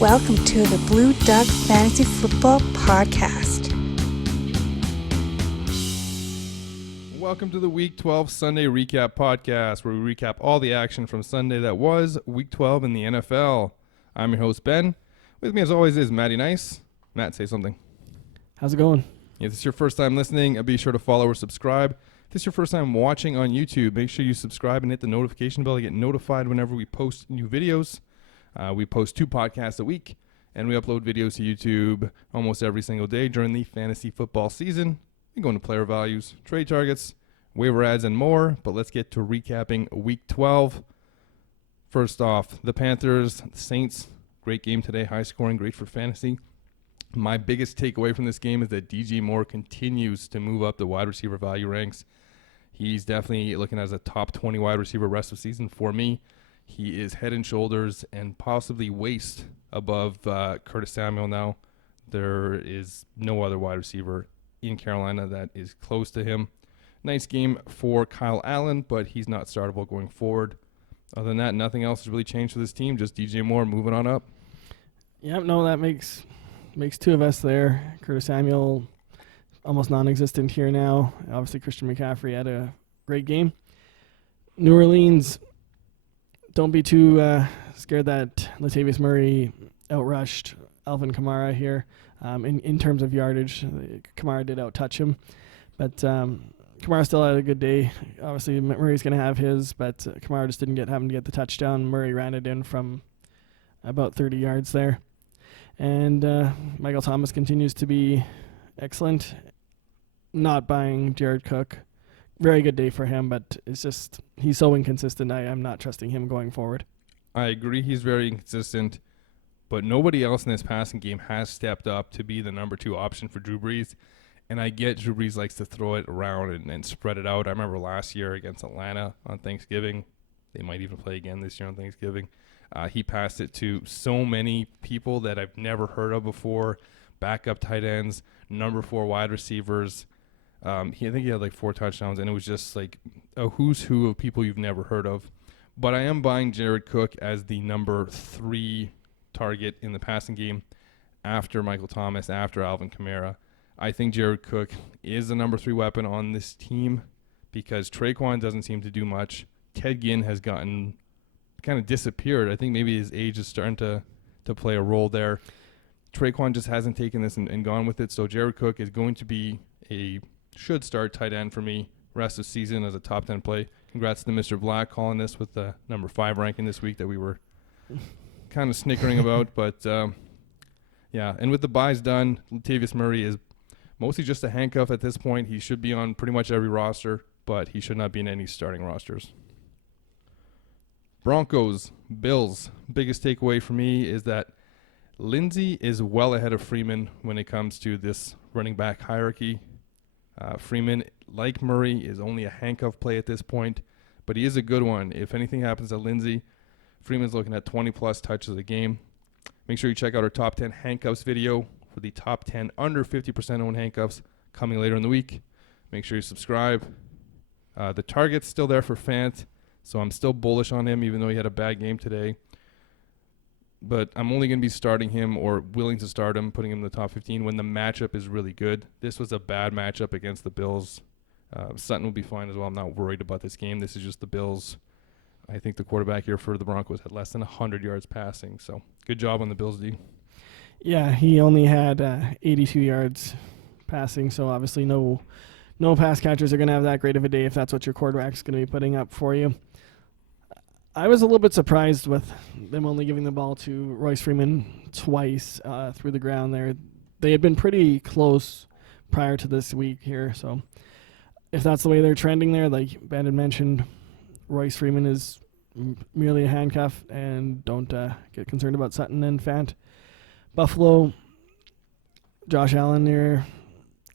Welcome to the Blue Duck Fantasy Football Podcast. Welcome to the Week 12 Sunday Recap Podcast, where we recap all the action from Sunday that was Week 12 in the NFL. I'm your host, Ben. With me, as always, is Matty Nice. Matt, say something. How's it going? If this is your first time listening, be sure to follow or subscribe. If this is your first time watching on YouTube, make sure you subscribe and hit the notification bell to get notified whenever we post new videos. We post 2 podcasts a week, and we upload videos to YouTube almost every single day during the fantasy football season. We go into player values, trade targets, waiver ads, and more. But let's get to recapping Week 12. First off, the Panthers, the Saints, great game today, high scoring, great for fantasy. My biggest takeaway from this game is that DJ Moore continues to move up the wide receiver value ranks. He's definitely looking as a top 20 wide receiver rest of season for me. He is head and shoulders and possibly waist above Curtis Samuel now. There is no other wide receiver in Carolina that is close to him. Nice game for Kyle Allen, but he's not startable going forward. Other than that, nothing else has really changed for this team. Just DJ Moore moving on up. Yep, no, that makes 2 of us there. Curtis Samuel, almost non-existent here now. Obviously, Christian McCaffrey had a great game. New Orleans, don't be too scared that Latavius Murray outrushed Alvin Kamara here. In terms of yardage, Kamara did out-touch him. But Kamara still had a good day. Obviously, Murray's going to have his, but Kamara just didn't happen to get the touchdown. Murray ran it in from about 30 yards there. And Michael Thomas continues to be excellent. Not buying Jared Cook. Very good day for him, but it's just he's so inconsistent. I'm not trusting him going forward. I agree he's very inconsistent, but nobody else in this passing game has stepped up to be the number 2 option for Drew Brees. And I get Drew Brees likes to throw it around and spread it out. I remember last year against Atlanta on Thanksgiving. They might even play again this year on Thanksgiving. He passed it to so many people that I've never heard of before. Backup tight ends, number 4 wide receivers. I think he had like 4 touchdowns, and it was just like a who's who of people you've never heard of. But I am buying Jared Cook as the number 3 target in the passing game after Michael Thomas, after Alvin Kamara. I think Jared Cook is the number 3 weapon on this team because Traquan doesn't seem to do much. Ted Ginn has gotten kind of disappeared. I think maybe his age is starting to play a role there. Traquan just hasn't taken this and gone with it. So Jared Cook is going to be a should start tight end for me rest of season as a top 10 play. Congrats to Mr. Black calling this with the number 5 ranking this week that we were kind of snickering about. But, yeah, and with the buys done, Latavius Murray is mostly just a handcuff at this point. He should be on pretty much every roster, but he should not be in any starting rosters. Broncos, Bills. Biggest takeaway for me is that Lindsey is well ahead of Freeman when it comes to this running back hierarchy. Freeman, like Murray, is only a handcuff play at this point, but he is a good one. If anything happens to Lindsey, Freeman's looking at 20-plus touches a game. Make sure you check out our top 10 handcuffs video for the top 10 under 50% owned handcuffs coming later in the week. Make sure you subscribe. The target's still there for Fant, so I'm still bullish on him even though he had a bad game today. But I'm only going to be starting him or willing to start him, putting him in the top 15 when the matchup is really good. This was a bad matchup against the Bills. Sutton will be fine as well. I'm not worried about this game. This is just the Bills. I think the quarterback here for the Broncos had less than 100 yards passing. So good job on the Bills, D. Yeah, he only had 82 yards passing, so obviously no pass catchers are going to have that great of a day if that's what your quarterback's going to be putting up for you. I was a little bit surprised with them only giving the ball to Royce Freeman twice through the ground there. They had been pretty close prior to this week here, so if that's the way they're trending there, like Ben had mentioned, Royce Freeman is merely a handcuff, and don't get concerned about Sutton and Fant. Buffalo, Josh Allen there,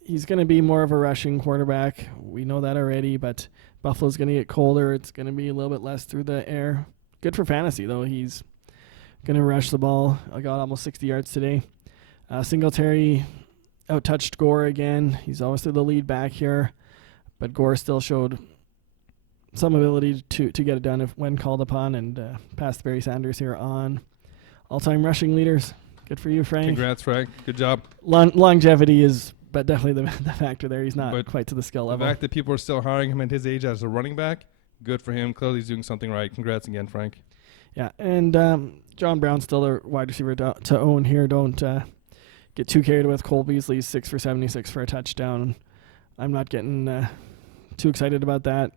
he's going to be more of a rushing quarterback. We know that already, but Buffalo's going to get colder. It's going to be a little bit less through the air. Good for fantasy, though. He's going to rush the ball. I got almost 60 yards today. Singletary out-touched Gore again. He's obviously the lead back here, but Gore still showed some ability to get it done when called upon and pass Barry Sanders here on all-time rushing leaders. Good for you, Frank. Congrats, Frank. Good job. Longevity is, but definitely the factor there. He's not quite to the skill level. The fact that people are still hiring him at his age as a running back, good for him. Clearly he's doing something right. Congrats again, Frank. Yeah, and John Brown's still the wide receiver to own here. Don't get too carried with Cole Beasley's 6 for 76 for a touchdown. I'm not getting too excited about that.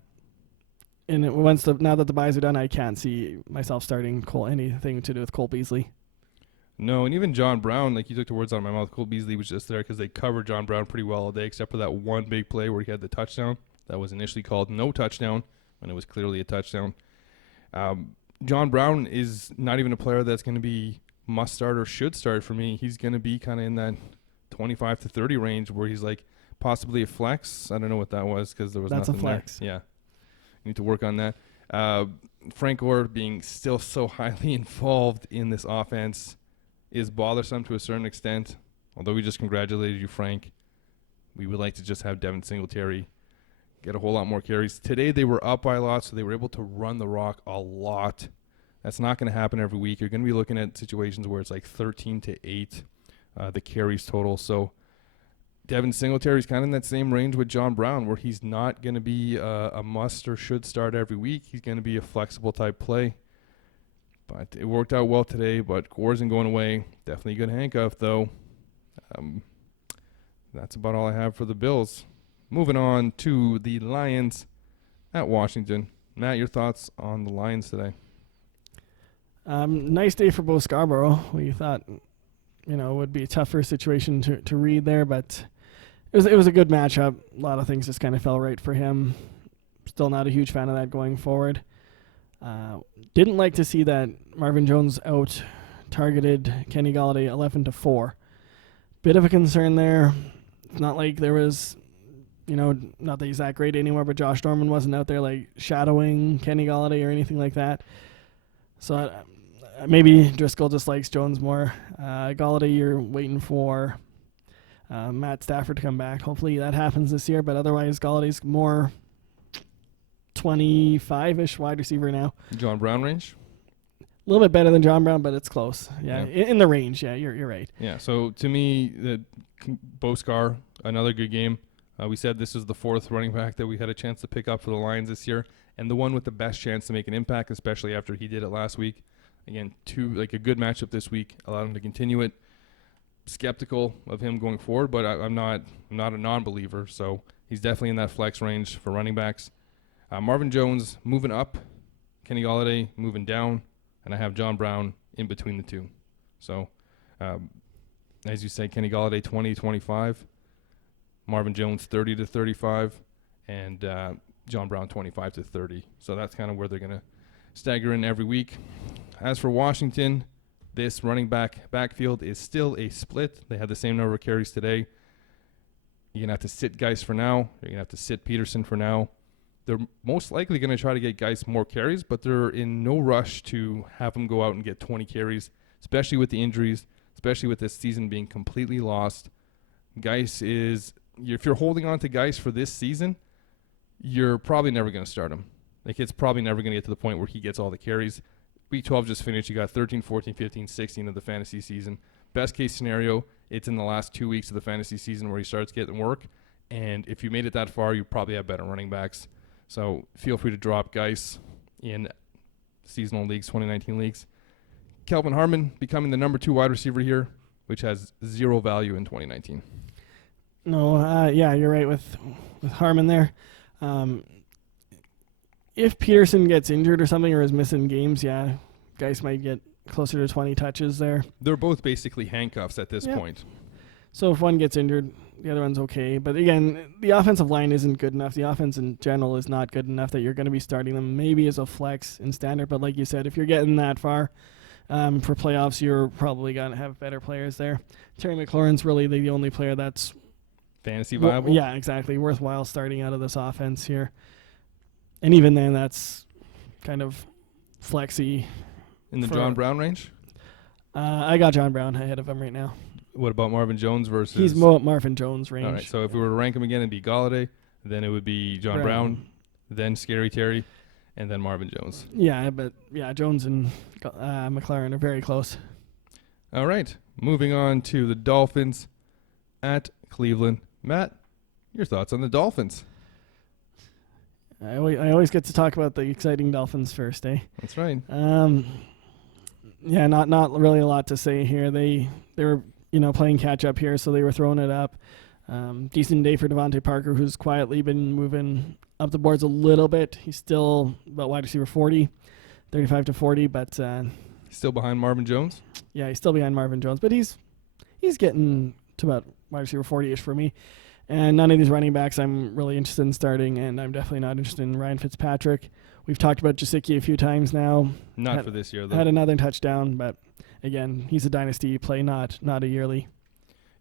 And now that the buys are done, I can't see myself starting anything to do with Cole Beasley. No, and even John Brown, like you took the words out of my mouth. Cole Beasley was just there because they covered John Brown pretty well all day, except for that one big play where he had the touchdown. That was initially called no touchdown, when it was clearly a touchdown. John Brown is not even a player that's going to be must start or should start for me. He's going to be kind of in that 25 to 30 range where he's like possibly a flex. I don't know what that was because there was That's nothing a flex. there. Yeah. Need to work on that. Frank Gore being still so highly involved in this offense is bothersome to a certain extent. Although we just congratulated you, Frank, we would like to just have Devin Singletary get a whole lot more carries. Today they were up by a lot, so they were able to run the rock a lot. That's not going to happen every week. You're going to be looking at situations where it's like 13 to 8, the carries total. So Devin Singletary is kind of in that same range with John Brown, where he's not going to be a must or should start every week. He's going to be a flexible type play. But it worked out well today, but Gore isn't going away. Definitely a good handcuff, though. That's about all I have for the Bills. Moving on to the Lions at Washington. Matt, your thoughts on the Lions today? Nice day for Bo Scarborough. We thought, would be a tougher situation to read there, but it was a good matchup. A lot of things just kind of fell right for him. Still not a huge fan of that going forward. Didn't like to see that Marvin Jones out targeted Kenny Golladay 11-4. Bit of a concern there. It's not like there was, not that he's that great anymore, but Josh Norman wasn't out there like shadowing Kenny Golladay or anything like that. So maybe Driscoll just likes Jones more. Golladay, you're waiting for Matt Stafford to come back. Hopefully that happens this year, but otherwise Galladay's more 25-ish wide receiver now. John Brown range? A little bit better than John Brown, but it's close. Yeah. In the range. Yeah, you're right. Yeah, so to me, Bo Scar, another good game. We said this is the fourth running back that we had a chance to pick up for the Lions this year, and the one with the best chance to make an impact, especially after he did it last week. Again, a good matchup this week, allowed him to continue it. Skeptical of him going forward, but I'm not a non-believer, so he's definitely in that flex range for running backs. Marvin Jones moving up, Kenny Golladay moving down, and I have John Brown in between the two. So, as you say, Kenny Golladay 20-25, Marvin Jones 30-35, and John Brown 25-30. So that's kind of where they're going to stagger in every week. As for Washington, this running backfield is still a split. They had the same number of carries today. You're going to have to sit Geis for now. You're going to have to sit Peterson for now. They're most likely going to try to get Geis more carries, but they're in no rush to have him go out and get 20 carries, especially with the injuries, especially with this season being completely lost. Geis is, if you're holding on to Geis for this season, you're probably never going to start him. Like, it's probably never going to get to the point where he gets all the carries. Week 12 just finished. You got 13, 14, 15, 16 of the fantasy season. Best case scenario, it's in the last 2 weeks of the fantasy season where he starts getting work. And if you made it that far, you probably have better running backs. So feel free to drop Geis in seasonal leagues, 2019 leagues. Kelvin Harmon becoming the number 2 wide receiver here, which has zero value in 2019. No, you're right with Harmon there. If Peterson gets injured or something or is missing games, Geis might get closer to 20 touches there. They're both basically handcuffs at this point. So if one gets injured, the other one's okay. But again, the offensive line isn't good enough. The offense in general is not good enough that you're going to be starting them maybe as a flex in standard. But like you said, if you're getting that far for playoffs, you're probably going to have better players there. Terry McLaurin's really the only player that's fantasy viable? Yeah, exactly. Worthwhile starting out of this offense here. And even then, that's kind of flexy. In the John Brown range? I got John Brown ahead of him right now. What about Marvin Jones versus? He's Marvin Jones range. All right, so if we were to rank him again, it'd be Golladay, then it would be John Brown, then Scary Terry, and then Marvin Jones. Yeah, but Jones and McLaurin are very close. All right, moving on to the Dolphins at Cleveland. Matt, your thoughts on the Dolphins? I always get to talk about the exciting Dolphins first, eh? That's right. Yeah, not really a lot to say here. They were playing catch up here, so they were throwing it up. Decent day for Devontae Parker, who's quietly been moving up the boards a little bit. He's still about wide receiver 40, 35 to 40, but Still behind Marvin Jones? yeah, he's still behind Marvin Jones, but he's getting to about wide receiver 40-ish for me. And none of these running backs I'm really interested in starting, and I'm definitely not interested in Ryan Fitzpatrick. We've talked about Gesicki a few times now. Not for this year, though. Had another touchdown, but again, he's a dynasty play, not a yearly.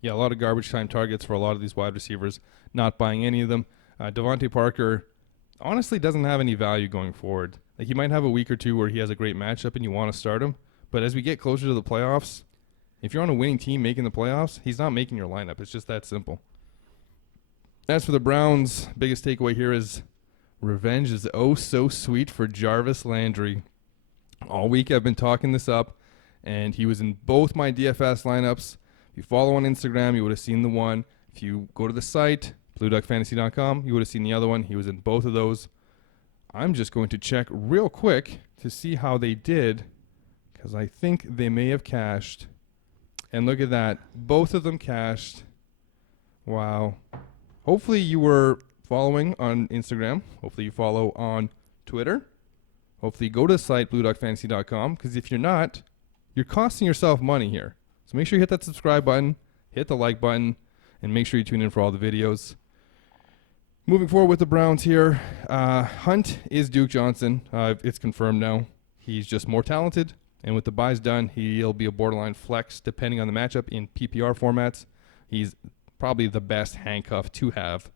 Yeah, a lot of garbage time targets for a lot of these wide receivers. Not buying any of them. Devontae Parker honestly doesn't have any value going forward. Like, he might have a week or two where he has a great matchup and you want to start him, but as we get closer to the playoffs, if you're on a winning team making the playoffs, he's not making your lineup. It's just that simple. As for the Browns, biggest takeaway here is revenge is oh so sweet for Jarvis Landry. All week I've been talking this up, and he was in both my DFS lineups. If you follow on Instagram, you would have seen the one. If you go to the site, blueduckfantasy.com, you would have seen the other one. He was in both of those. I'm just going to check real quick to see how they did, because I think they may have cashed. And look at that. Both of them cashed. Wow. Hopefully you were following on Instagram. Hopefully you follow on Twitter. Hopefully you go to the site, blueduckfantasy.com, because if you're not, you're costing yourself money here. So make sure you hit that subscribe button, hit the like button, and make sure you tune in for all the videos. Moving forward with the Browns here, Hunt is Duke Johnson. It's confirmed now. He's just more talented, and with the buys done, he'll be a borderline flex depending on the matchup in PPR formats. He's probably the best handcuff to have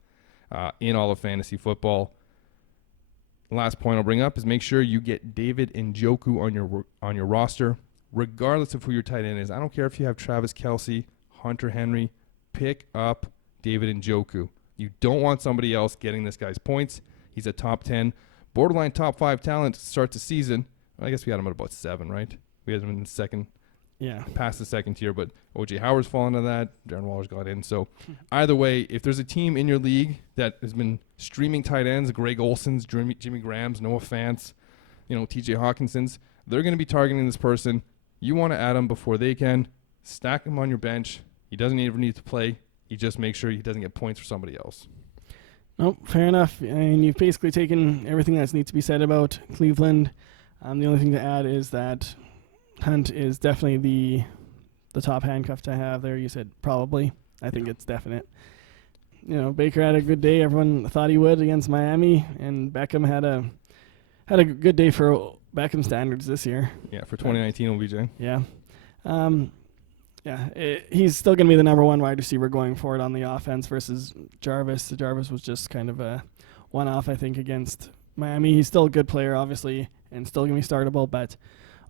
in all of fantasy football. Last point I'll bring up is make sure you get David Njoku on your roster, regardless of who your tight end is. I don't care if you have Travis Kelce, Hunter Henry, pick up David Njoku. You don't want somebody else getting this guy's points. He's a top 10, borderline top 5 talent to start the season. I guess we had him at about 7, right? We had him in the second. Yeah. Past the second tier, but O.J. Howard's fallen to that. Darren Waller's got in. So either way, if there's a team in your league that has been streaming tight ends, Greg Olson's, Jimmy Graham's, Noah Fant's, T.J. Hawkinson's, they're going to be targeting this person. You want to add him before they can. Stack him on your bench. He doesn't even need to play. You just make sure he doesn't get points for somebody else. Nope, fair enough. And you've basically taken everything that needs to be said about Cleveland. The only thing to add is that Hunt is definitely the top handcuff to have there. You said probably. I think it's definite. Baker had a good day. Everyone thought he would against Miami, and Beckham had a good day for Beckham standards this year. Yeah, for 2019 OBJ. Yeah. He's still going to be the number one wide receiver going forward on the offense versus Jarvis. Jarvis was just kind of a one-off, I think, against Miami. He's still a good player, obviously, and still going to be startable, but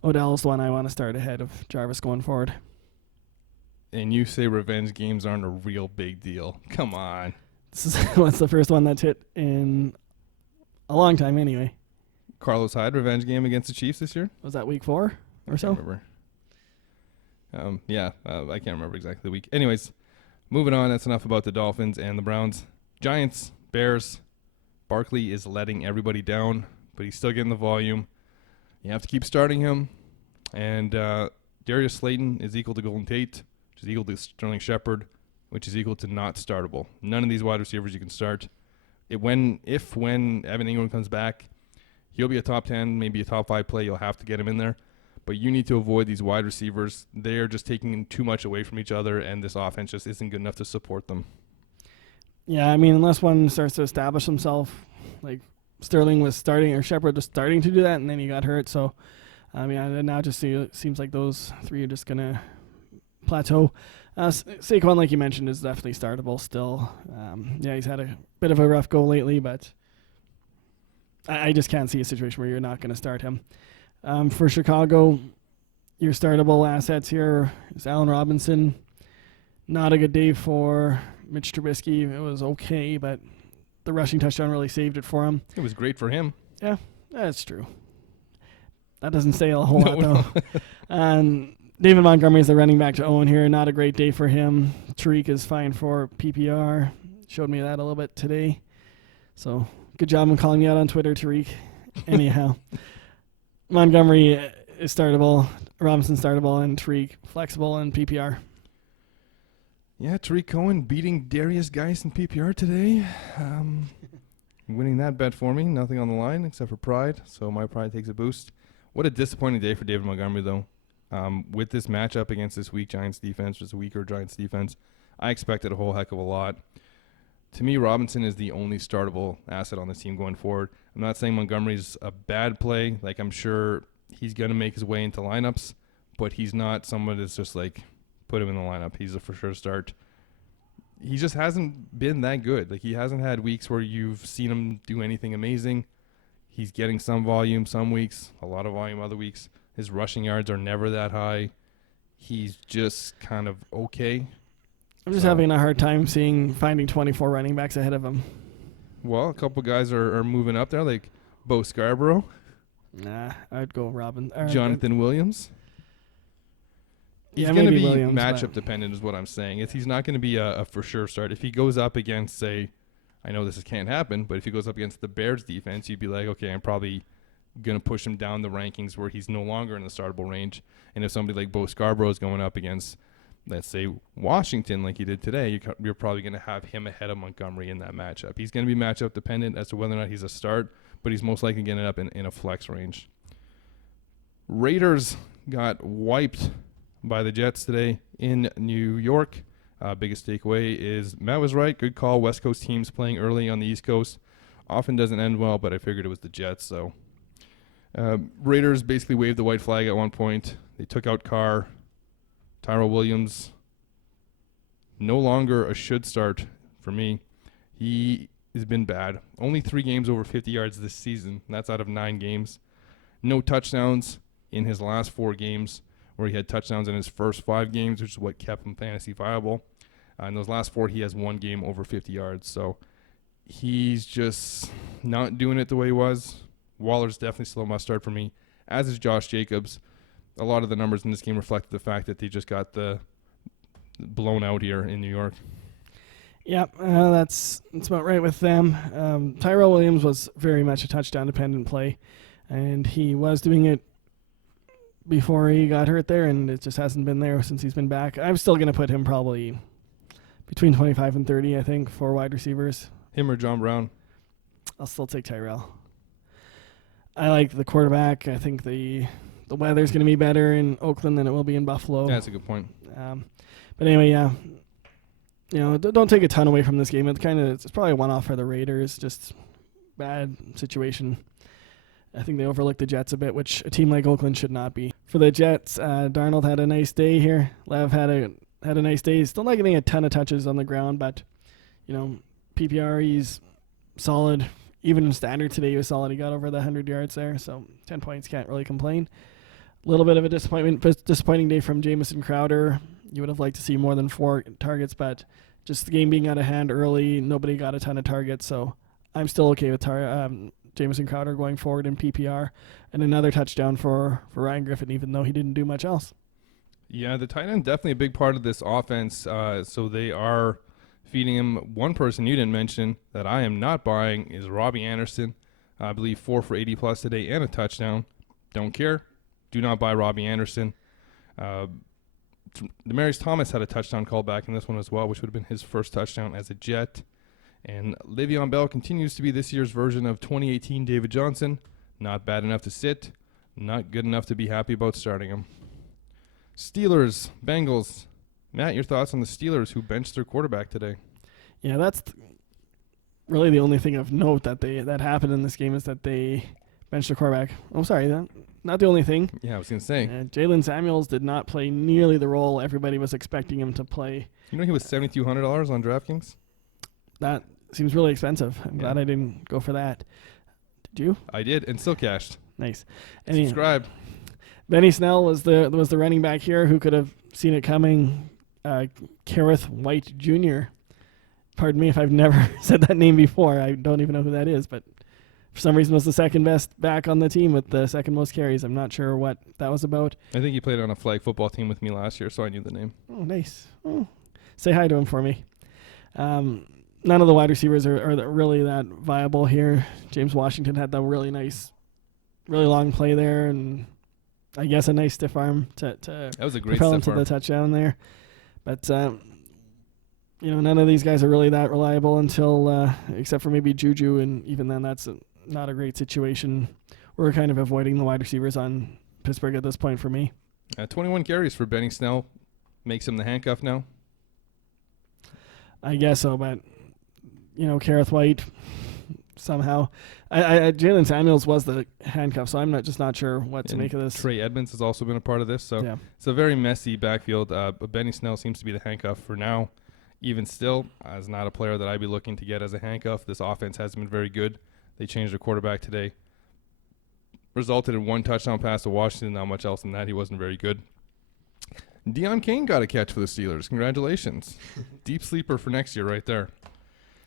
Odell's the one I want to start ahead of Jarvis going forward. And you say revenge games aren't a real big deal. Come on. This is what's the first one that's hit in a long time anyway. Carlos Hyde revenge game against the Chiefs this year? Was that week 4 or so? I can't remember. I can't remember exactly the week. Anyways, moving on. That's enough about the Dolphins and the Browns. Giants, Bears. Barkley is letting everybody down, but he's still getting the volume. You have to keep starting him. And Darius Slayton is equal to Golden Tate, which is equal to Sterling Shepard, which is equal to not startable. None of these wide receivers you can start. When Evan Ingram comes back, he'll be a top 10, maybe a top 5 play. You'll have to get him in there. But you need to avoid these wide receivers. They are just taking too much away from each other, and this offense just isn't good enough to support them. Yeah, I mean, unless one starts to establish himself, like Sterling was starting, or Shepard was starting to do that, and then he got hurt. So, now just seems like those three are just going to plateau. Saquon, like you mentioned, is definitely startable still. He's had a bit of a rough go lately, but I just can't see a situation where you're not going to start him. For Chicago, your startable assets here is Allen Robinson. Not a good day for Mitch Trubisky. It was okay, but the rushing touchdown really saved it for him. It was great for him. Yeah, that's true. That doesn't say a whole lot, though. And David Montgomery is the running back to own here. Not a great day for him. Tariq is fine for PPR. Showed me that a little bit today. So good job on calling me out on Twitter, Tariq. Anyhow, Montgomery is startable, Robinson startable, and Tariq flexible in PPR. Yeah, Tariq Cohen beating Darius Geis in PPR today. Winning that bet for me. Nothing on the line except for pride, so my pride takes a boost. What a disappointing day for David Montgomery, though. With this matchup against this weak Giants defense, just a weaker Giants defense, I expected a whole heck of a lot. To me, Robinson is the only startable asset on this team going forward. I'm not saying Montgomery's a bad play. Like, I'm sure he's going to make his way into lineups, but he's not someone that's just like, put him in the lineup. He's a for sure start. He just hasn't been that good. Like, he hasn't had weeks where you've seen him do anything amazing. He's getting some volume some weeks, a lot of volume other weeks. His rushing yards are never that high. He's just kind of okay. I'm just having a hard time finding 24 running backs ahead of him. Well, a couple guys are moving up there, like Bo Scarborough. Nah, I'd go Jonathan Williams. He's Yeah, going to maybe be Williams, matchup dependent is what I'm saying. He's not going to be a for sure start. If he goes up against, say, I know this can't happen, but if he goes up against the Bears defense, you'd be like, okay, I'm probably going to push him down the rankings where he's no longer in the startable range. And if somebody like Bo Scarborough is going up against, let's say, Washington like he did today, you're probably going to have him ahead of Montgomery in that matchup. He's going to be matchup dependent as to whether or not he's a start, but he's most likely going to end up in a flex range. Raiders got wiped by the Jets today in New York. Biggest takeaway is Matt was right. Good call. West Coast teams playing early on the East Coast often doesn't end well, but I figured it was the Jets. So Raiders basically waved the white flag at one point. They took out Carr. Tyrell Williams, no longer a should start for me. He has been bad. Only 3 games over 50 yards this season. That's out of 9 games. No touchdowns in his last 4 games, where he had touchdowns in his first 5 games, which is what kept him fantasy viable. In those last 4, he has 1 game over 50 yards. So he's just not doing it the way he was. Waller's definitely still a must start for me, as is Josh Jacobs. A lot of the numbers in this game reflect the fact that they just got blown out here in New York. Yep, that's about right with them. Tyrell Williams was very much a touchdown-dependent play, and he was doing it before he got hurt there, and it just hasn't been there since he's been back. I'm still going to put him probably between 25 and 30, I think, for wide receivers. Him or John Brown? I'll still take Tyrell. I like the quarterback. I think the weather's going to be better in Oakland than it will be in Buffalo. Yeah, that's a good point. But anyway, yeah. Don't take a ton away from this game. It's probably a one-off for the Raiders. Just bad situation. I think they overlooked the Jets a bit, which a team like Oakland should not be. For the Jets, Darnold had a nice day here. Lev had a nice day. Still not getting a ton of touches on the ground, but PPR, he's solid. Even in standard today, he was solid. He got over the 100 yards there, so 10 points, can't really complain. A little bit of a disappointing day from Jamison Crowder. You would have liked to see more than 4 targets, but just the game being out of hand early, nobody got a ton of targets, so I'm still okay with Jamison Crowder going forward in PPR. And another touchdown for Ryan Griffin, even though he didn't do much else. Yeah, the tight end definitely a big part of this offense, so they are feeding him. One person you didn't mention that I am not buying is Robbie Anderson. I believe 4 for 80 plus today and a touchdown. Don't care. Do not buy Robbie Anderson. Demaryius Thomas had a touchdown call back in this one as well, which would have been his first touchdown as a Jet. And Le'Veon Bell continues to be this year's version of 2018 David Johnson. Not bad enough to sit. Not good enough to be happy about starting him. Steelers, Bengals. Matt, your thoughts on the Steelers who benched their quarterback today? Yeah, that's really the only thing of note that happened in this game is that they benched their quarterback. Oh, sorry, not the only thing. Yeah, I was going to say. Jalen Samuels did not play nearly the role everybody was expecting him to play. You know he was $7,200 on DraftKings? That seems really expensive. I'm glad I didn't go for that. Did you? I did, and still cashed. Nice. Subscribe. Benny Snell was the running back here who could have seen it coming. Kareth White Jr. Pardon me if I've never said that name before. I don't even know who that is, but for some reason was the second best back on the team with the second most carries. I'm not sure what that was about. I think he played on a flag football team with me last year, so I knew the name. Oh, nice. Oh, say hi to him for me. None of the wide receivers are really that viable here. James Washington had that really nice, really long play there, and I guess a nice stiff arm to That was a great propel him stiff to arm. the touchdown there. But none of these guys are really that reliable until except for maybe Juju, and even then that's not a great situation. We're kind of avoiding the wide receivers on Pittsburgh at this point for me. 21 carries for Benny Snell. Makes him the handcuff now. I guess so, but Kareth White somehow. Jalen Samuels was the handcuff, so I'm not sure what to make of this. Trey Edmonds has also been a part of this, so yeah. It's a very messy backfield. But Benny Snell seems to be the handcuff for now. Even still, is not a player that I'd be looking to get as a handcuff. This offense hasn't been very good. They changed their quarterback today. Resulted in one touchdown pass to Washington. Not much else than that. He wasn't very good. Deion Kane got a catch for the Steelers. Congratulations. Deep sleeper for next year right there.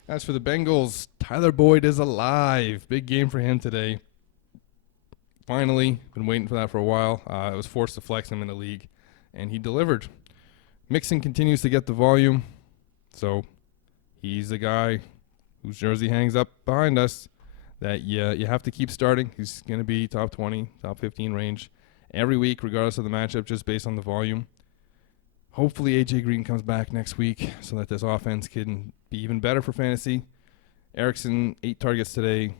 As for the Bengals, Tyler Boyd is alive. Big game for him today. Finally, been waiting for that for a while. I was forced to flex him in the league, and he delivered. Mixon continues to get the volume, so he's the guy whose jersey hangs up behind us that you have to keep starting. He's going to be top 20, top 15 range every week, regardless of the matchup, just based on the volume. Hopefully A.J. Green comes back next week so that this offense can be even better for fantasy. Erickson, 8 targets today.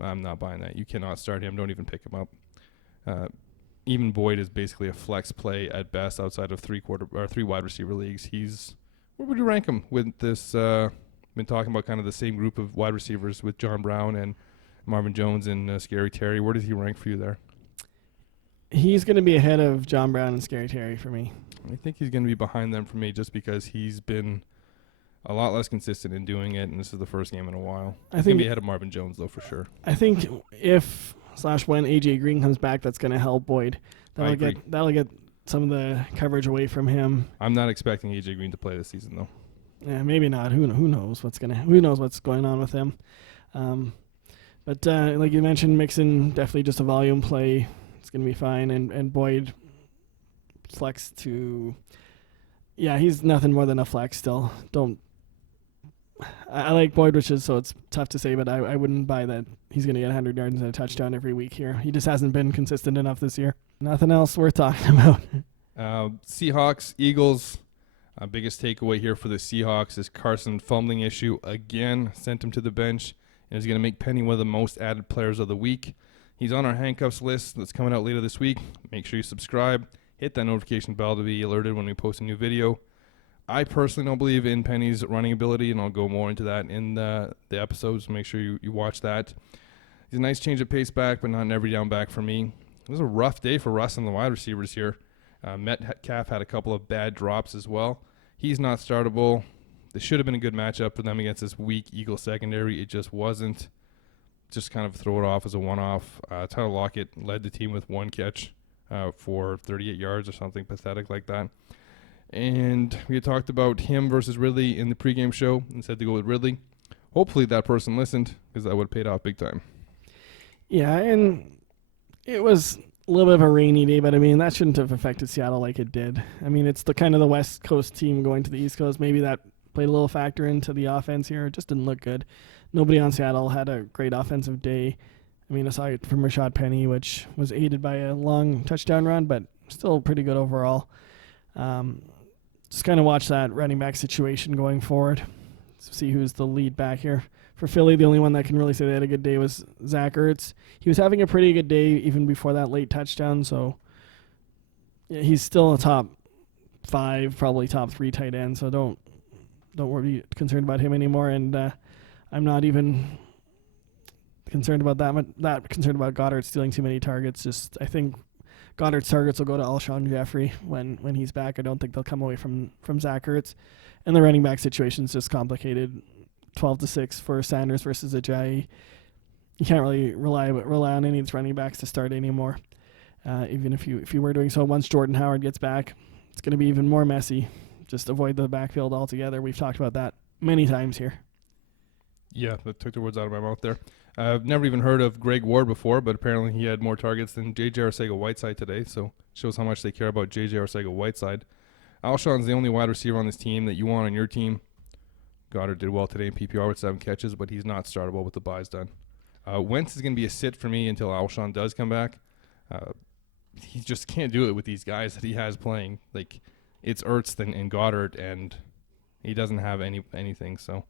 I'm not buying that. You cannot start him. Don't even pick him up. Even Boyd is basically a flex play at best outside of three wide receiver leagues. Where would you rank him with this? Been talking about kind of the same group of wide receivers with John Brown and Marvin Jones and Scary Terry. Where does he rank for you there? He's going to be ahead of John Brown and Scary Terry for me. I think he's going to be behind them for me just because he's been a lot less consistent in doing it, and this is the first game in a while. He's going to be ahead of Marvin Jones, though, for sure. I think if/when A.J. Green comes back, that's going to help Boyd. That'll get some of the coverage away from him. I'm not expecting A.J. Green to play this season, though. Yeah, maybe not. Who knows what's going on with him? But like you mentioned, Mixon definitely just a volume play. It's going to be fine, and Boyd flex to. Yeah, he's nothing more than a flex still. I like Boyd, so it's tough to say, but I wouldn't buy that he's going to get 100 yards and a touchdown every week here. He just hasn't been consistent enough this year. Nothing else worth talking about. Seahawks, Eagles. Biggest takeaway here for the Seahawks is Carson fumbling issue again. Sent him to the bench and is going to make Penny one of the most added players of the week. He's on our handcuffs list that's coming out later this week. Make sure you subscribe. Hit that notification bell to be alerted when we post a new video. I personally don't believe in Penny's running ability, and I'll go more into that in the episodes. Make sure you watch that. He's a nice change of pace back, but not an every down back for me. It was a rough day for Russ and the wide receivers here. Metcalf had a couple of bad drops as well. He's not startable. This should have been a good matchup for them against this weak Eagle secondary. It just wasn't. Just kind of throw it off as a one-off. Tyler Lockett led the team with one catch for 38 yards or something pathetic like that. And we had talked about him versus Ridley in the pregame show and said to go with Ridley. Hopefully that person listened because that would have paid off big time. Yeah, and it was a little bit of a rainy day, but I mean, that shouldn't have affected Seattle like it did. I mean, it's the kind of the West Coast team going to the East Coast. Maybe that played a little factor into the offense here. It just didn't look good. Nobody on Seattle had a great offensive day. I mean, aside from Rashad Penny, which was aided by a long touchdown run, but still pretty good overall. Just kind of watch that running back situation going forward. See who's the lead back here. For Philly, the only one that can really say they had a good day was Zach Ertz. He was having a pretty good day even before that late touchdown, so yeah, he's still a top 5, probably top 3 tight end, so don't worry concerned about him anymore. And I'm not even concerned about that concerned about Goddard stealing too many targets. Just I think Goddard's targets will go to Alshon Jeffrey when he's back. I don't think they'll come away from Zach Ertz. And the running back situation is just complicated. 12-6 for Sanders versus Ajayi. You can't really rely on any of these running backs to start anymore. Even if you were doing so, once Jordan Howard gets back, it's going to be even more messy. Just avoid the backfield altogether. We've talked about that many times here. Yeah, that took the words out of my mouth there. I've never even heard of Greg Ward before, but apparently he had more targets than J.J. Arcega-Whiteside today, so shows how much they care about J.J. Arcega-Whiteside. Alshon's the only wide receiver on this team that you want on your team. Goddard did well today in PPR with 7 catches, but he's not startable with the buys done. Wentz is going to be a sit for me until Alshon does come back. He just can't do it with these guys that he has playing. Like, it's Ertz and Goddard, and he doesn't have anything, so...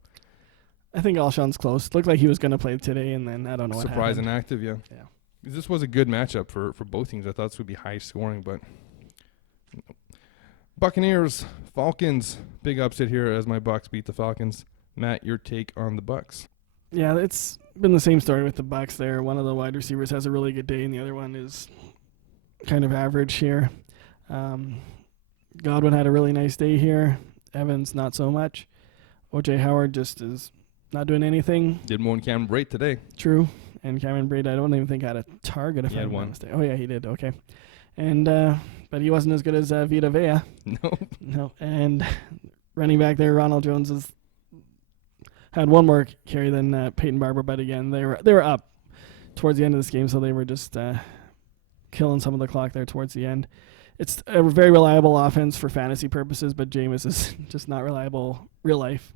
I think Alshon's close. Looked like he was going to play today, and then I don't know what Surprise happened. inactive, yeah. Yeah. This was a good matchup for both teams. I thought this would be high scoring, but Buccaneers, Falcons, big upset here as my Bucs beat the Falcons. Matt, your take on the Bucs? Yeah, it's been the same story with the Bucs there. One of the wide receivers has a really good day, and the other one is kind of average here. Godwin had a really nice day here. Evans, not so much. O.J. Howard just is not doing anything. Did more than Cameron Brate today. True. And Cameron Brate, I don't even think had a target. If He had I'm not one. mistaken. Oh, yeah, he did. Okay. And but he wasn't as good as Vita Vea. No. No. And running back there, Ronald Jones had one more carry than Peyton Barber, but again, they were up towards the end of this game, so they were just killing some of the clock there towards the end. It's a very reliable offense for fantasy purposes, but Jameis is just not reliable real life.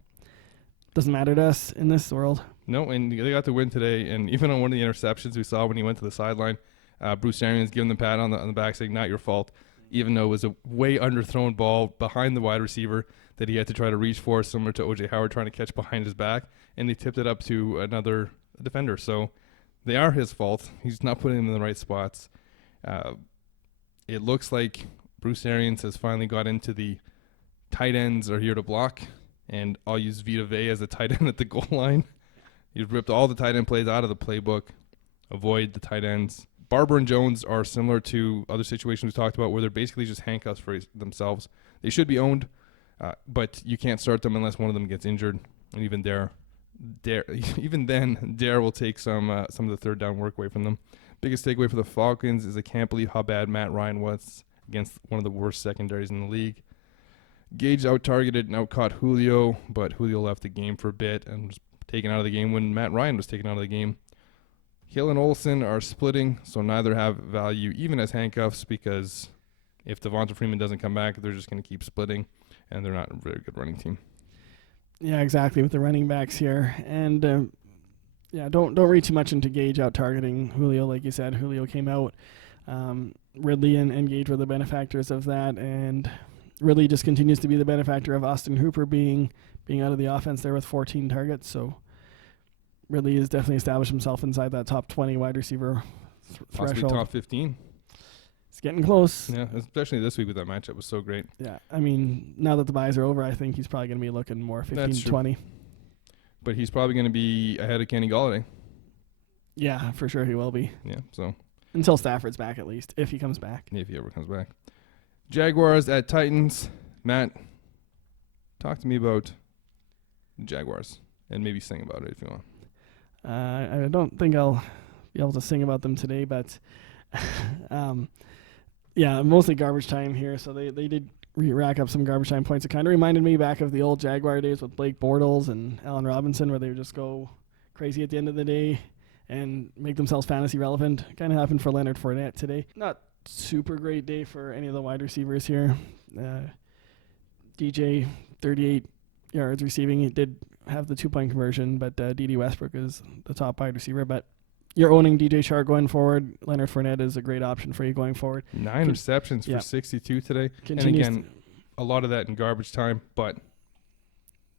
Doesn't matter to us in this world. No, and they got the win today, and even on one of the interceptions we saw when he went to the sideline, Bruce Arians giving the pat on the back saying, not your fault, even though it was a way underthrown ball behind the wide receiver that he had to try to reach for, similar to O.J. Howard trying to catch behind his back, and they tipped it up to another defender. So they are his fault. He's not putting them in the right spots. It looks like Bruce Arians has finally got into the tight ends are here to block, and I'll use Vita Vea as a tight end at the goal line. He's ripped all the tight end plays out of the playbook. Avoid the tight ends. Barber and Jones are similar to other situations we talked about where they're basically just handcuffs for themselves. They should be owned, but you can't start them unless one of them gets injured. And even then, Dare will take some of the third down work away from them. Biggest takeaway for the Falcons is I can't believe how bad Matt Ryan was against one of the worst secondaries in the league. Gage out-targeted and out-caught Julio, but Julio left the game for a bit and was taken out of the game when Matt Ryan was taken out of the game. Hill and Olsen are splitting, so neither have value even as handcuffs because if Devonta Freeman doesn't come back, they're just going to keep splitting, and they're not a very good running team. Yeah, exactly, with the running backs here. And, don't read too much into Gage out-targeting Julio. Like you said, Julio came out. Ridley and Gage were the benefactors of that, and Ridley just continues to be the benefactor of Austin Hooper being out of the offense there with 14 targets. So Ridley has definitely established himself inside that top 20 wide receiver Possibly threshold. top 15. It's getting close. Yeah, especially this week with that matchup was so great. Yeah, I mean, now that the buys are over, I think he's probably going to be looking more 15 That's to true. 20. But he's probably going to be ahead of Kenny Golladay. Yeah, for sure he will be. Yeah, so Until Stafford's back, at least, if he comes back. if he ever comes back. Jaguars at Titans. Matt, talk to me about the Jaguars and maybe sing about it if you want. I don't think I'll be able to sing about them today, but mostly garbage time here. So they did rack up some garbage time points. It kind of reminded me back of the old Jaguar days with Blake Bortles and Allen Robinson, where they would just go crazy at the end of the day and make themselves fantasy relevant. Kind of happened for Leonard Fournette today. Not super great day for any of the wide receivers here. DJ, 38 yards receiving. He did have the 2-point conversion, but D.D. Westbrook is the top wide receiver. But you're owning DJ Chark going forward. Leonard Fournette is a great option for you going forward. 9 receptions yeah. for 62 today. Continues and again, a lot of that in garbage time, but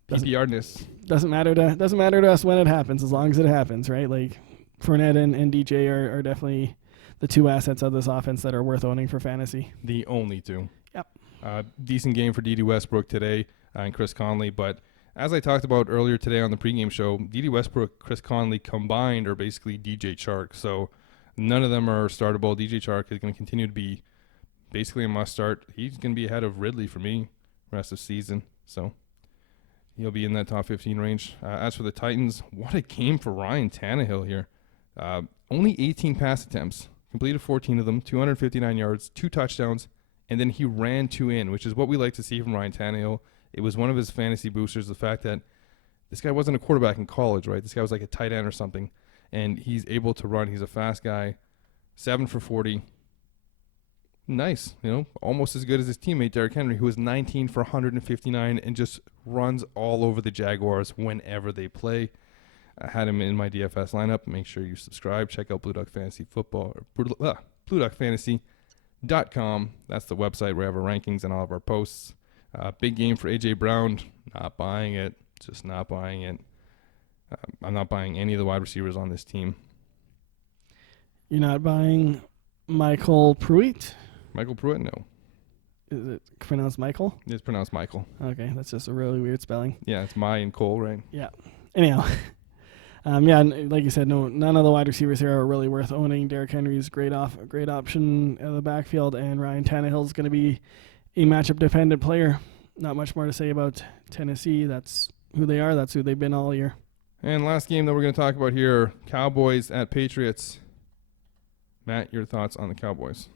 PPR-ness. Doesn't matter to us when it happens, as long as it happens, right? Like Fournette and DJ are definitely the two assets of this offense that are worth owning for fantasy. The only two. Yep. Decent game for D.D. Westbrook today and Chris Conley, but as I talked about earlier today on the pregame show, D.D. Westbrook, Chris Conley combined are basically DJ Chark, so none of them are startable. DJ Chark is going to continue to be basically a must-start. He's going to be ahead of Ridley for me rest of the season, so he'll be in that top 15 range. As for the Titans, what a game for Ryan Tannehill here. Only 18 pass attempts, completed 14 of them, 259 yards, 2 touchdowns, and then he ran 2 in, which is what we like to see from Ryan Tannehill. It was one of his fantasy boosters, the fact that this guy wasn't a quarterback in college, right? This guy was like a tight end or something. and he's able to run. He's a fast guy. 7 for 40. Nice, almost as good as his teammate Derrick Henry, who is 19 for 159 and just runs all over the Jaguars whenever they play. I had him in my DFS lineup. Make sure you subscribe. Check out Blue Duck Fantasy Football, or BlueDuckFantasy.com. That's the website where we have our rankings and all of our posts. Big game for A.J. Brown. Not buying it. Just not buying it. I'm not buying any of the wide receivers on this team. You're not buying Michael Pruitt? Michael Pruitt? No. Is it pronounced Michael? It's pronounced Michael. Okay, that's just a really weird spelling. Yeah, it's my and Cole, right? Yeah. Anyhow, like you said, none of the wide receivers here are really worth owning. Derrick Henry's great option in the backfield, and Ryan Tannehill's going to be a matchup-dependent player. Not much more to say about Tennessee. That's who they are. That's who they've been all year. And last game that we're going to talk about here, Cowboys at Patriots. Matt, your thoughts on the Cowboys?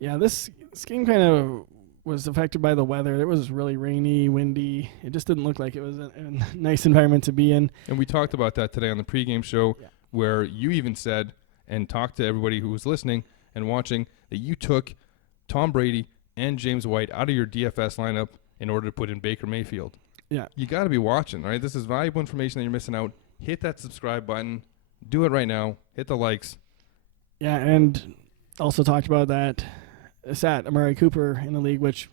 Yeah, this game kind of was affected by the weather. It was really rainy, windy. It just didn't look like it was a nice environment to be in. And we talked about that today on the pregame show, where you even said and talked to everybody who was listening and watching that you took Tom Brady and James White out of your DFS lineup in order to put in Baker Mayfield. Yeah. You got to be watching, right? This is valuable information that you're missing out. Hit that subscribe button. Do it right now. Hit the likes. Yeah, and also talked about that sat Amari Cooper in the league, which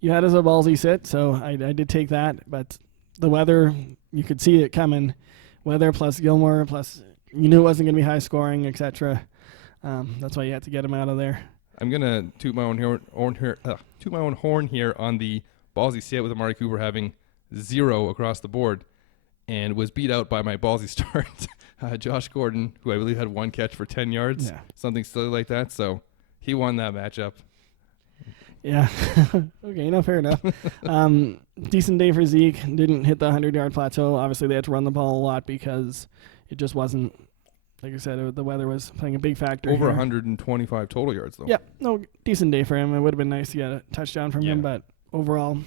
you had as a ballsy sit, so I did take that. But the weather, you could see it coming. Weather plus Gilmore, plus you knew it wasn't going to be high scoring, etc. That's why you had to get him out of there. I'm going to toot my own horn here on the ballsy sit with Amari Cooper having 0 across the board and was beat out by my ballsy start, Josh Gordon, who I believe had 1 catch for 10 yards, something silly like that. So he won that matchup. Yeah. Okay, fair enough. Decent day for Zeke. Didn't hit the 100-yard plateau. Obviously, they had to run the ball a lot because it just wasn't, like I said, the weather was playing a big factor. Over here. 125 total yards, though. Yeah, decent day for him. It would have been nice to get a touchdown from him, but overall,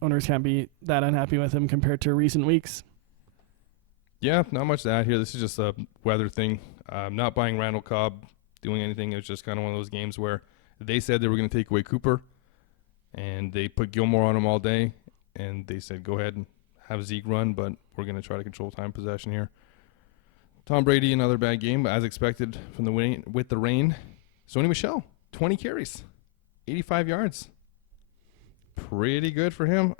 owners can't be that unhappy with him compared to recent weeks. Yeah, not much to add here. This is just a weather thing. Not buying Randall Cobb, doing anything. It was just kind of one of those games where they said they were going to take away Cooper, and they put Gilmore on him all day, and they said, go ahead and have Zeke run, but we're going to try to control time possession here. Tom Brady, another bad game, as expected from the with the rain. Sony Michel, 20 carries, 85 yards. Pretty good for him.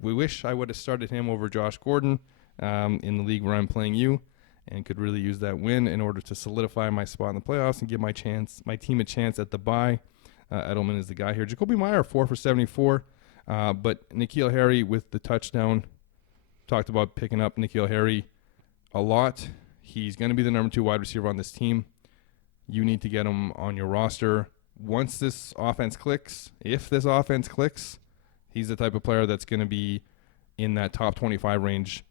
We wish I would have started him over Josh Gordon in the league where I'm playing you, and could really use that win in order to solidify my spot in the playoffs and give my team a chance at the bye. Edelman is the guy here. Jacoby Meyer, 4 for 74. But N'Keal Harry with the touchdown. Talked about picking up N'Keal Harry a lot. He's going to be the number 2 wide receiver on this team. You need to get him on your roster. Once this offense clicks, if this offense clicks, he's the type of player that's going to be in that top 25 range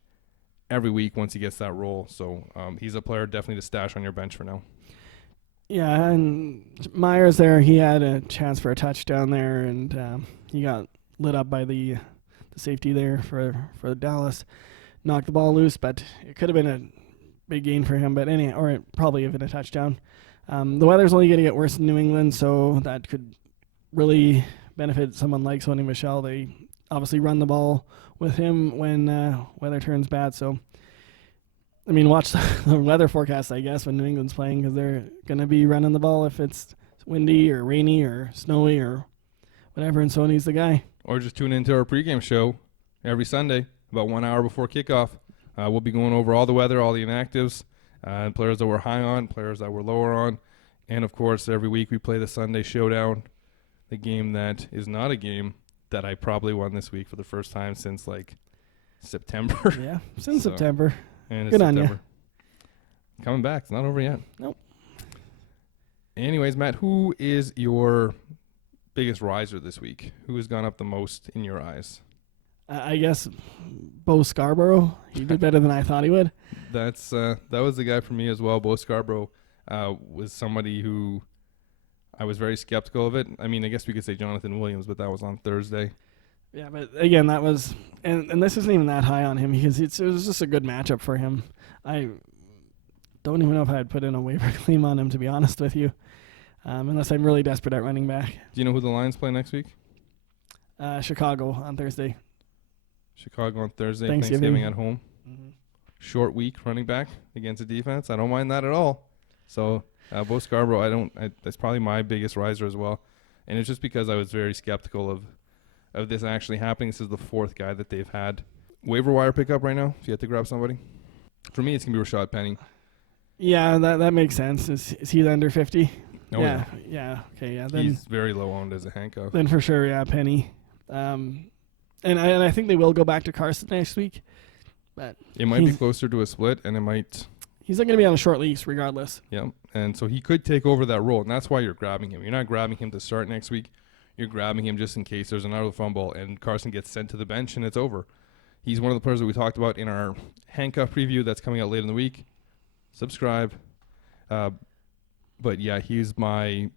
every week once he gets that role. So he's a player definitely to stash on your bench for now. Yeah, and Myers there, he had a chance for a touchdown there, and he got lit up by the safety there for Dallas. Knocked the ball loose, but it could have been a big gain for him, but or it probably have been a touchdown. The weather's only going to get worse in New England, so that could really benefit someone like Sony Michel. They obviously run the ball with him when weather turns bad. So, I mean, watch the weather forecast, I guess, when New England's playing, because they're going to be running the ball if it's windy or rainy or snowy or whatever, and Sony's the guy. Or just tune into our pregame show every Sunday, about 1 hour before kickoff. We'll be going over all the weather, all the inactives, players that we're high on, players that we're lower on. And, of course, every week we play the Sunday Showdown, the game that is not a game that I probably won this week for the first time since, September. Yeah, since September. And it's Good September. on you. Coming back. It's not over yet. Nope. Anyways, Matt, who is your biggest riser this week? Who has gone up the most in your eyes? I guess Bo Scarborough. He did better than I thought he would. That was the guy for me as well. Bo Scarborough was somebody who I was very skeptical of it. I mean, I guess we could say Jonathan Williams, but that was on Thursday. Yeah, but again, that was and this isn't even that high on him because it was just a good matchup for him. don't even know if I'd put in a waiver claim on him, to be honest with you, unless I'm really desperate at running back. Do you know who the Lions play next week? Chicago on Thursday. Chicago on Thursday. Thanksgiving at home. Mm-hmm. Short week running back against the defense. I don't mind that at all. So, Bo Scarborough, that's probably my biggest riser as well. And it's just because I was very skeptical of this actually happening. This is the fourth guy that they've had. Waiver wire pickup right now, if you have to grab somebody. For me, it's going to be Rashad Penny. Yeah, that makes sense. Is he under 50? Oh, yeah. Okay, yeah. Then he's very low owned as a handcuff. Then for sure, yeah, Penny. And I think they will go back to Carson next week. But it might be closer to a split, and it might... He's not going to be on a short lease regardless. Yeah, and so he could take over that role, and that's why you're grabbing him. You're not grabbing him to start next week. You're grabbing him just in case there's another fumble, and Carson gets sent to the bench, and it's over. He's one of the players that we talked about in our handcuff preview that's coming out later in the week. Subscribe. But, yeah, he's the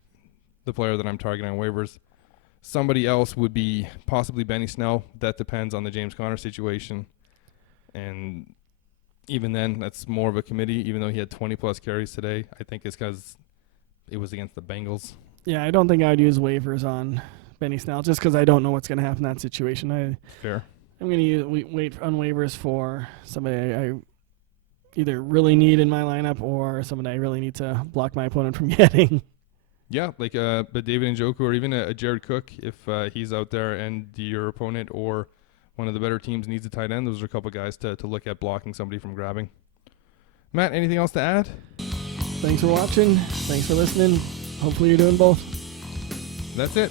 player that I'm targeting on waivers. Somebody else would be possibly Benny Snell. That depends on the James Conner situation. And even then, that's more of a committee, even though he had 20-plus carries today. I think it's because it was against the Bengals. Yeah, I don't think I'd use waivers on Benny Snell just because I don't know what's going to happen in that situation. Fair. I'm going to wait on waivers for somebody I either really need in my lineup or somebody I really need to block my opponent from getting. Yeah, like but David Njoku or even a Jared Cook, if he's out there and your opponent or one of the better teams needs a tight end, those are a couple guys to look at blocking somebody from grabbing. Matt, anything else to add? Thanks for watching. Thanks for listening. Hopefully you're doing both. That's it.